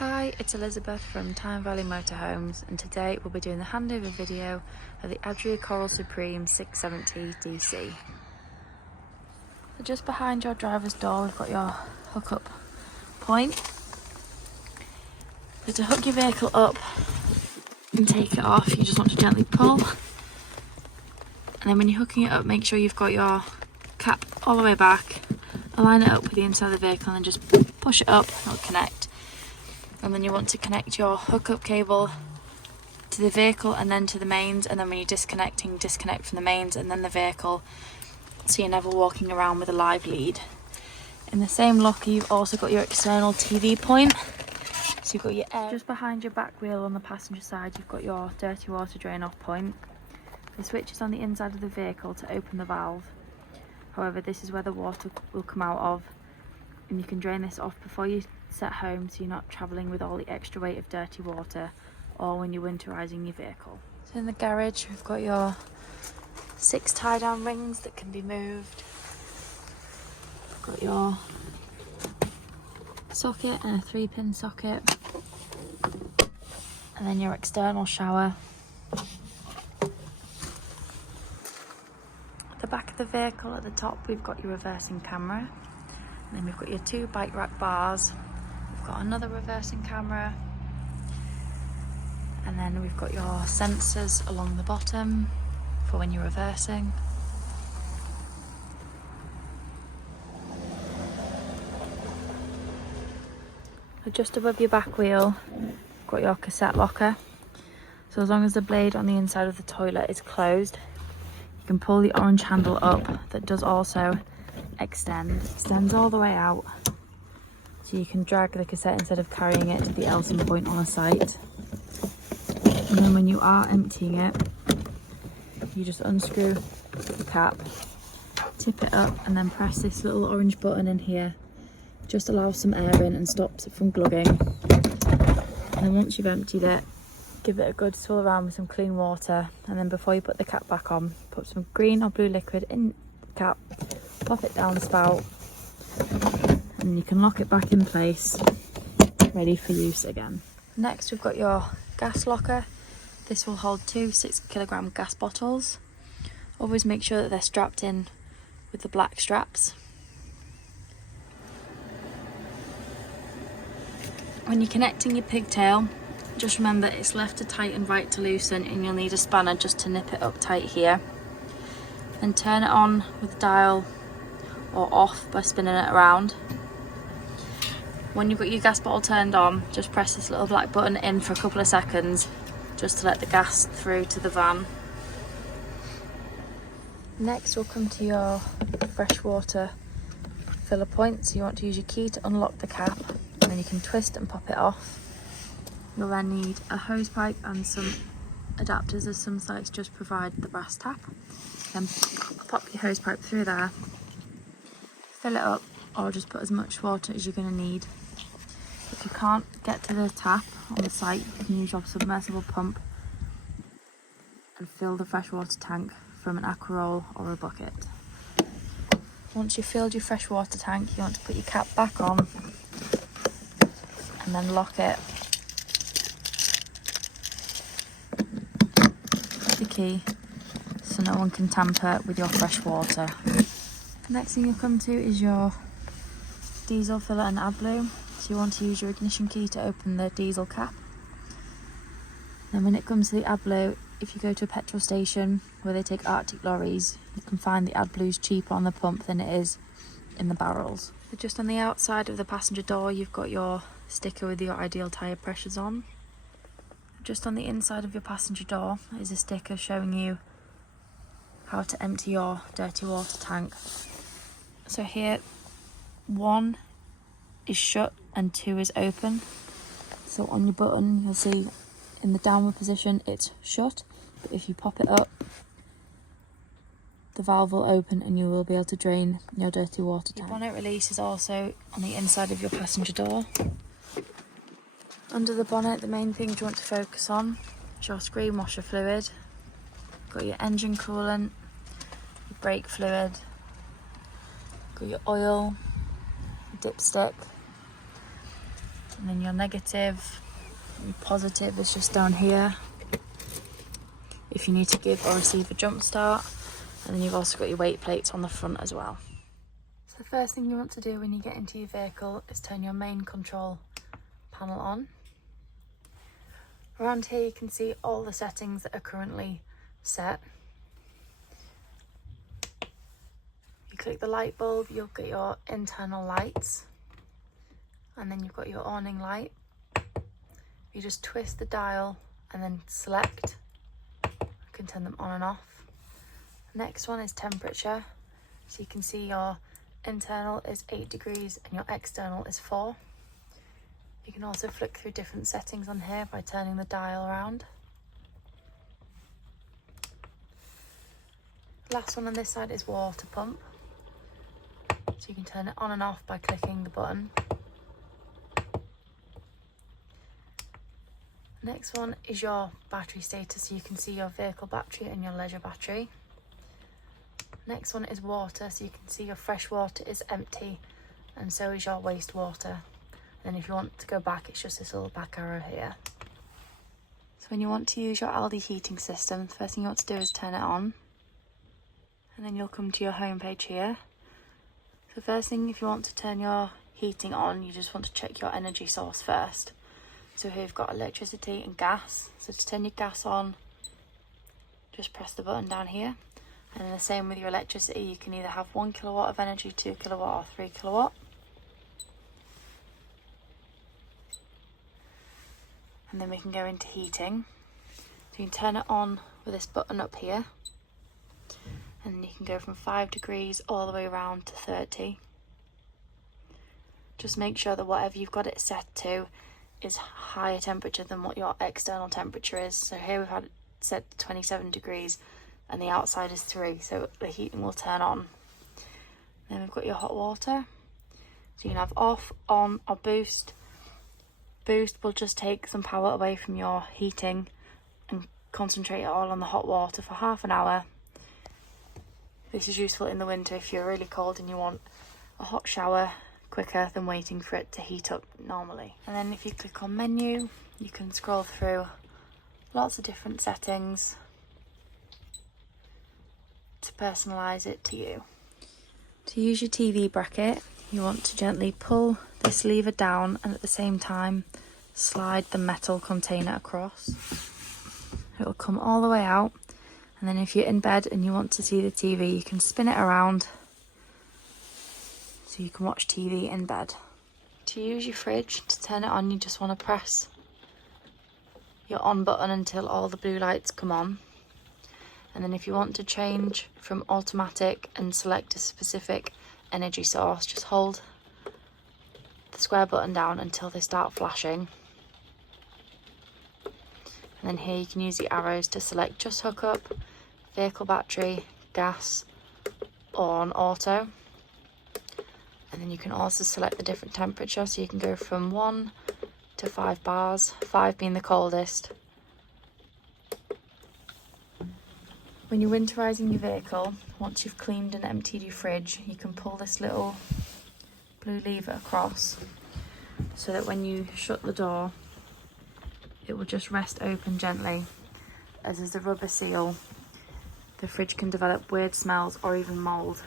Hi, it's Elizabeth from Tyne Valley Motorhomes, and today we'll be doing the handover video of the Adria Coral Supreme 670 DC. So just behind your driver's door we've got your hookup point. So to hook your vehicle up and take it off, you just want to gently pull, and then when you're hooking it up, make sure you've got your cap all the way back, align it up with the inside of the vehicle, and then just push it up and it'll connect. And then you want to connect your hookup cable to the vehicle and then to the mains, and then when you're disconnecting, disconnect from the mains and then the vehicle, so you're never walking around with a live lead. In the same locker you've also got your external TV point, so you've got your air. Just behind your back wheel on the passenger side you've got your dirty water drain off point. The switch is on the inside of the vehicle to open the valve, however this is where the water will come out of, and you can drain this off before you set home so you're not travelling with all the extra weight of dirty water or when you're winterising your vehicle. So in the garage we've got your 6 tie down rings that can be moved. We've got your socket and a 3-pin socket, and then your external shower. At the back of the vehicle at the top we've got your reversing camera, and then we've got your 2 bike rack bars. We've got another reversing camera, and then we've got your sensors along the bottom for when you're reversing. Just above your back wheel, you've got your cassette locker. So as long as the blade on the inside of the toilet is closed, you can pull the orange handle up. That does also extends all the way out, so you can drag the cassette instead of carrying it to the Elson point on a site. And then when you are emptying it, you just unscrew the cap, tip it up, and then press this little orange button in here. Just allows some air in and stops it from glugging. And then once you've emptied it, give it a good swirl around with some clean water, and then before you put the cap back on, put some green or blue liquid in the cap, pop it down the spout, and you can lock it back in place, ready for use again. Next we've got your gas locker. This will hold 2 6-kilogram gas bottles. Always make sure that they're strapped in with the black straps. When you're connecting your pigtail, just remember it's left to tighten, right to loosen, and you'll need a spanner just to nip it up tight here. Then turn it on with the dial or off by spinning it around. When you've got your gas bottle turned on, just press this little black button in for a couple of seconds just to let the gas through to the van. Next we'll come to your freshwater filler point. So you want to use your key to unlock the cap, and then you can twist and pop it off. You'll then need a hose pipe and some adapters, as some sites just provide the brass tap. Then pop your hose pipe through there, fill it up, or just put as much water as you're going to need. If you can't get to the tap on the site, you can use your submersible pump and fill the freshwater tank from an aqua roll or a bucket. Once you've filled your freshwater tank, you want to put your cap back on and then lock it with the key so no one can tamper with your fresh water. The next thing you'll come to is your diesel filler and AdBlue. So you want to use your ignition key to open the diesel cap. Then when it comes to the AdBlue, if you go to a petrol station where they take Arctic lorries, you can find the AdBlues cheaper on the pump than it is in the barrels. So just on the outside of the passenger door you've got your sticker with your ideal tyre pressures on. Just on the inside of your passenger door is a sticker showing you how to empty your dirty water tank. So here 1 is shut and 2 is open. So on your button you'll see in the downward position it's shut, but if you pop it up the valve will open and you will be able to drain your dirty water tank. Your bonnet release is also on the inside of your passenger door. Under the bonnet, the main things you want to focus on is your screen washer fluid, got your engine coolant, your brake fluid, got your oil, your dipstick, And then your negative, your positive is just down here if you need to give or receive a jump start. And then you've also got your weight plates on the front as well. So the first thing you want to do when you get into your vehicle is turn your main control panel on. Around here you can see all the settings that are currently set. You click the light bulb, you'll get your internal lights, and then you've got your awning light. You just twist the dial and then select. You can turn them on and off. Next one is temperature. So you can see your internal is 8 degrees and your external is 4. You can also flick through different settings on here by turning the dial around. Last one on this side is water pump. So you can turn it on and off by clicking the button. Next one is your battery status, so you can see your vehicle battery and your leisure battery. Next one is water, so you can see your fresh water is empty and so is your wastewater. And then if you want to go back, it's just this little back arrow here. So when you want to use your Aldi heating system, the first thing you want to do is turn it on. And then you'll come to your home page here. So first thing, if you want to turn your heating on, you just want to check your energy source first. So here you've got electricity and gas. So to turn your gas on, just press the button down here. And then the same with your electricity, you can either have 1 kilowatt of energy, 2 kilowatt or 3 kilowatt. And then we can go into heating. So you can turn it on with this button up here. And you can go from 5 degrees all the way around to 30. Just make sure that whatever you've got it set to is higher temperature than what your external temperature is. So here we've had it set to 27 degrees and the outside is 3, so the heating will turn on. Then we've got your hot water. So you can have off, on or boost. Boost will just take some power away from your heating and concentrate it all on the hot water for half an hour. This is useful in the winter if you're really cold and you want a hot shower quicker than waiting for it to heat up normally. And then if you click on menu, you can scroll through lots of different settings to personalise it to you. To use your TV bracket, you want to gently pull this lever down and at the same time slide the metal container across. It will come all the way out, and then if you're in bed and you want to see the TV, you can spin it around so you can watch TV in bed. To use your fridge, to turn it on, you just want to press your on button until all the blue lights come on. And then if you want to change from automatic and select a specific energy source, just hold the square button down until they start flashing. And then here you can use the arrows to select just hookup, vehicle battery, gas, or on auto. And then you can also select the different temperature, so you can go from 1 to 5 bars, 5 being the coldest. When you're winterising your vehicle, once you've cleaned and emptied your fridge, you can pull this little blue lever across so that when you shut the door, it will just rest open gently. As is the rubber seal, the fridge can develop weird smells or even mould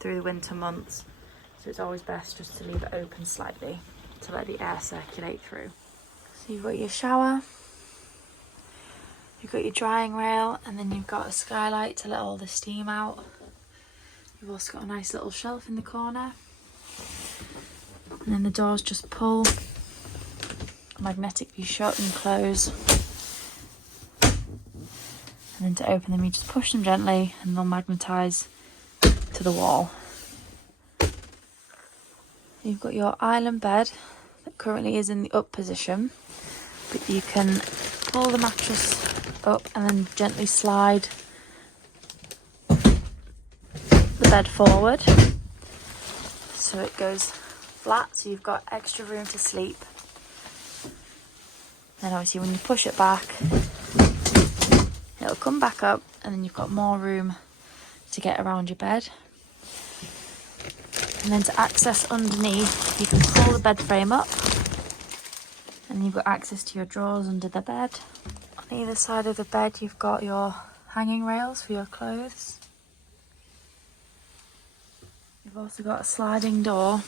through the winter months. So it's always best just to leave it open slightly to let the air circulate through. So you've got your shower, you've got your drying rail, and then you've got a skylight to let all the steam out. You've also got a nice little shelf in the corner. And then the doors just pull magnetically shut and close. And then to open them, you just push them gently and they'll magnetise to the wall. You've got your island bed that currently is in the up position, but you can pull the mattress up and then gently slide the bed forward so it goes flat, so you've got extra room to sleep. Then obviously when you push it back, it'll come back up and then you've got more room to get around your bed. And then to access underneath, you can pull the bed frame up, and then you can just slide the And you've got access to your drawers under the bed. On either side of the bed you've got your hanging rails for your clothes. You've also got a sliding door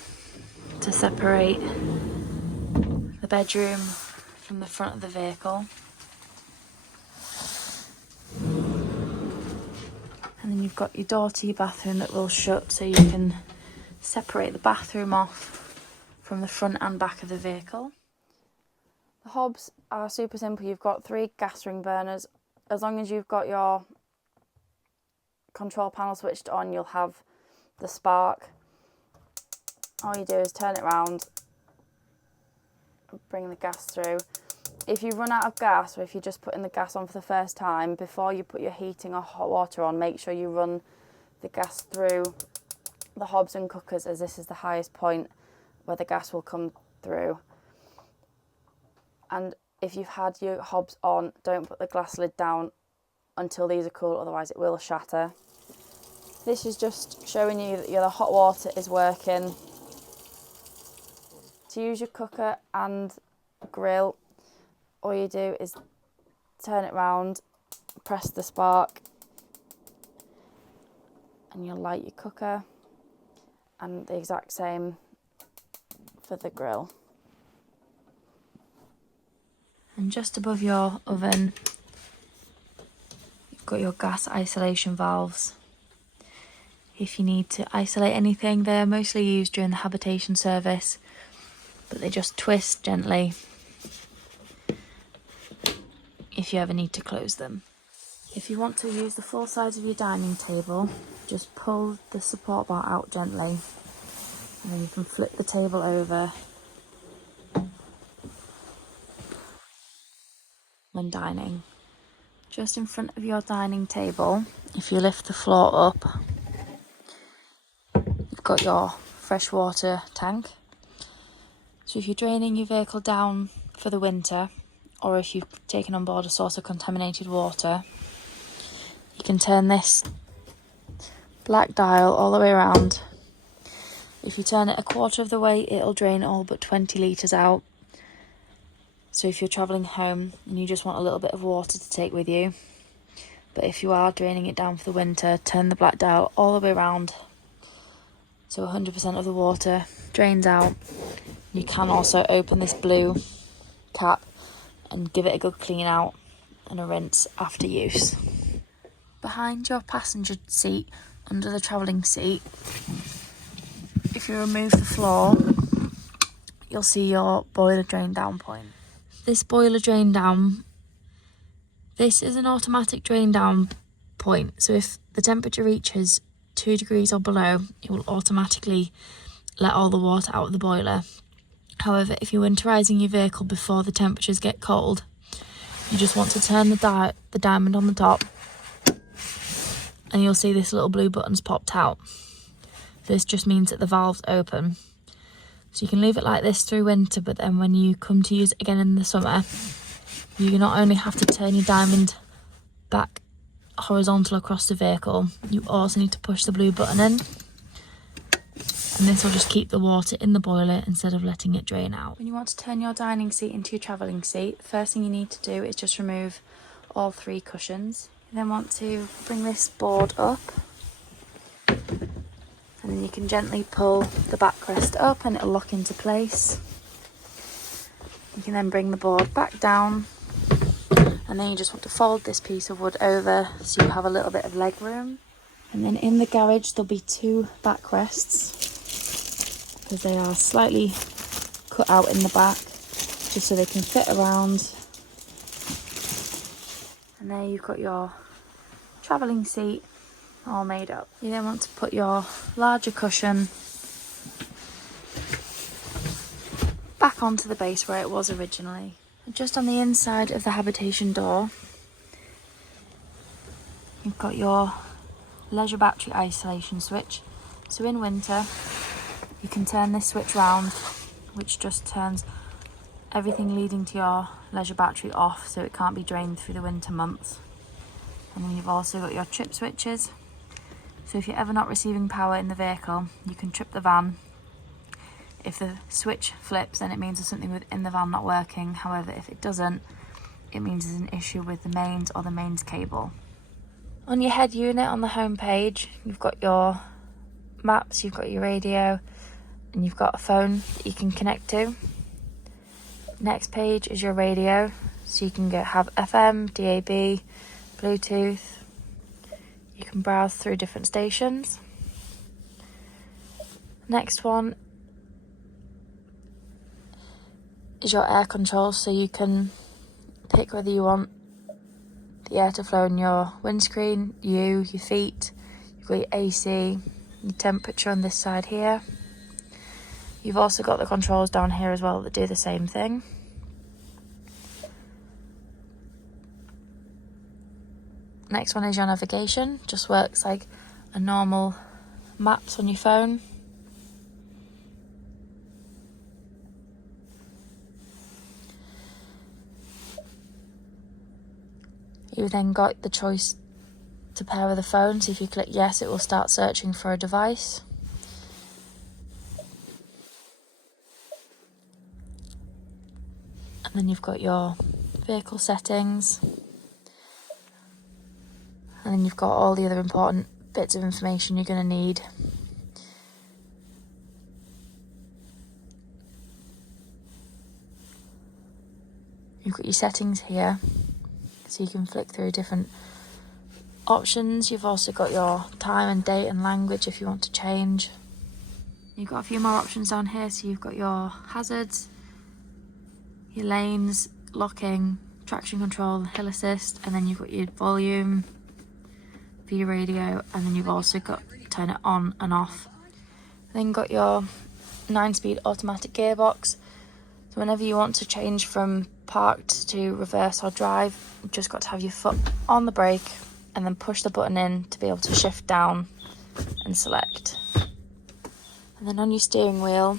to separate the bedroom from the front of the vehicle. And then you've got your door to your bathroom that will shut, so you can separate the bathroom off from the front and back of the vehicle. The hobs are super simple. You've got 3 gas ring burners. As long as you've got your control panel switched on, you'll have the spark. All you do is turn it around, bring the gas through. If you run out of gas, or if you're just putting the gas on for the first time, before you put your heating or hot water on, make sure you run the gas through the hobs and cookers, as this is the highest point where the gas will come through. And if you've had your hobs on, don't put the glass lid down until these are cool, otherwise it will shatter. This is just showing you that the hot water is working. To use your cooker and grill, all you do is turn it round, press the spark, and you'll light your cooker, and the exact same for the grill. And just above your oven, you've got your gas isolation valves. If you need to isolate anything, they're mostly used during the habitation service, but they just twist gently if you ever need to close them. If you want to use the full size of your dining table, just pull the support bar out gently, and then you can flip the table over when dining. Just in front of your dining table, if you lift the floor up, you've got your freshwater tank. So if you're draining your vehicle down for the winter, or if you've taken on board a source of contaminated water, you can turn this black dial all the way around. If you turn it a quarter of the way, it'll drain all but 20 litres out. So if you're travelling home and you just want a little bit of water to take with you, but if you are draining it down for the winter, turn the black dial all the way around so 100% of the water drains out. You can also open this blue cap and give it a good clean out and a rinse after use. Behind your passenger seat, under the travelling seat, if you remove the floor, you'll see your boiler drain down point. This boiler drain down, this is an automatic drain down point, so if the temperature reaches 2 degrees or below, it will automatically let all the water out of the boiler. However, if you're winterising your vehicle before the temperatures get cold, you just want to turn the diamond on the top, and you'll see this little blue button's popped out. This just means that the valve's open. So you can leave it like this through winter, but then when you come to use it again in the summer, you not only have to turn your diamond back horizontal across the vehicle, you also need to push the blue button in, and this will just keep the water in the boiler instead of letting it drain out. When you want to turn your dining seat into your travelling seat, the first thing you need to do is just remove all 3 cushions. You then want to bring this board up, and then you can gently pull the backrest up and it'll lock into place. You can then bring the board back down, and then you just want to fold this piece of wood over so you have a little bit of leg room. And then in the garage there'll be 2 backrests, because they are slightly cut out in the back just so they can fit around. And there you've got your travelling seat all made up. You then want to put your larger cushion back onto the base where it was originally. And just on the inside of the habitation door, you've got your leisure battery isolation switch. So in winter, you can turn this switch round, which just turns everything leading to your leisure battery off, so it can't be drained through the winter months. And then you've also got your trip switches. So if you're ever not receiving power in the vehicle, you can trip the van. If the switch flips, then it means there's something within the van not working. However, if it doesn't, it means there's an issue with the mains or the mains cable. On your head unit on the home page, you've got your maps, you've got your radio, and you've got a phone that you can connect to. Next page is your radio, so you can have FM, DAB, Bluetooth. You can browse through different stations. Next one is your air controls, so you can pick whether you want the air to flow in your windscreen, your feet. You've got your AC, your temperature on this side here. You've also got the controls down here as well that do the same thing. Next one is your navigation. Just works like a normal maps on your phone. You've then got the choice to pair with a phone, so if you click yes, it will start searching for a device. And then you've got your vehicle settings. And then you've got all the other important bits of information you're going to need. You've got your settings here, so you can flick through different options. You've also got your time and date and language if you want to change. You've got a few more options down here, so you've got your hazards, your lanes, locking, traction control, hill assist, and then you've got your volume for your radio, and then you've also got turn it on and off. Then got your 9-speed automatic gearbox, so whenever you want to change from parked to reverse or drive, you've just got to have your foot on the brake and then push the button in to be able to shift down and select. And then on your steering wheel,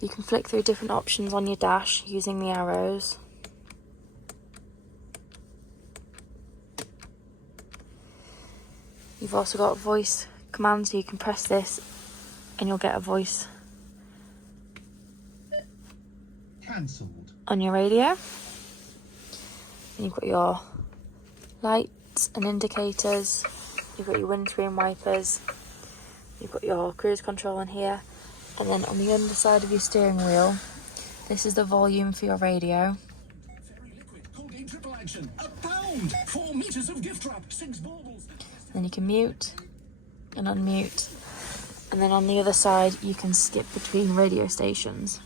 you can flick through different options on your dash using the arrows. You've also got a voice command, so you can press this and you'll get a voice cancelled on your radio. And you've got your lights and indicators, you've got your windscreen wipers, you've got your cruise control in here, and then on the underside of your steering wheel, this is the volume for your radio. Then you can mute and unmute, and then on the other side you can skip between radio stations.